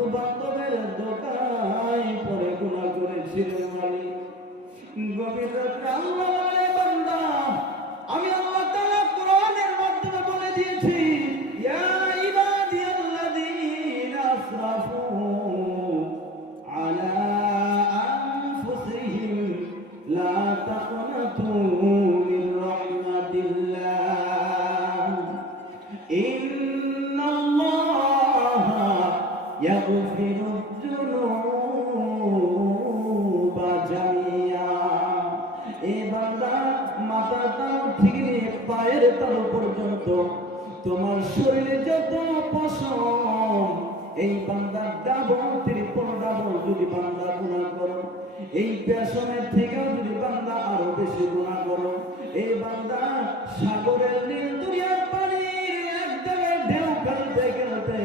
বন্ধু বান্ধবের দোকায় পরে গুনাহ করেছিল মালিক। গভীর রাতে আল্লাহ বলে, বান্দা আমি আল্লাহ তাআলা কোরআনের মাধ্যমে বলে দিয়েছি, ইয়া ইবাদিয়াল্লাযীনা আসরাফু আলা আনফুসিহিম লা তাকনাতু মির রাহমাতিল্লাহ ইন্নাল্লাহা ইয়াগফিরুয যুনুবা জামিয়া। এ বান্দা, মাথার তালু থেকে পায়ের তালু পর্যন্ত তোমার শরীরে যত পশম, এই বান্দা ডাবল ত্রিপল ডাবল যদি বান্দা গুনাহ করো, এই পেশনের থেকেও যদি বান্দা আরো বেশি গুনাহ করো, এই বান্দা সাগরের নীল দুনিয়ার পানির একদমে ঢেউ খেলতে খেলতে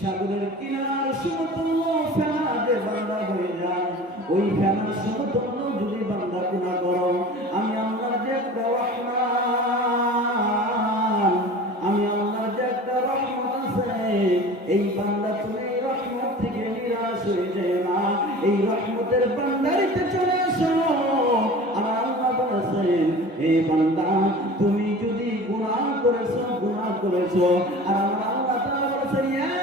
সাগরের কিনার সমতুল্য ফেনা যে বান্দা হয়ে যায়, ওই ফেনার সমতুল্য যদি বান্দা গুনাহ করো, আমি আল্লাহর যে একটা রহমান, আমি আল্লাহর যে একটা রহমত আছে, এই বান্দা তুমি এই রহমত থেকে নিরাশ হয়ে যায় না, এই রহমতের বান্দারিতে চলে আসো। আমার আল্লাহ বলেছেন, এই বান্দা তুমি যদি গুনাহ করেছো আর আমার আল্লাহ তাআলা বলেছেন, ইয়া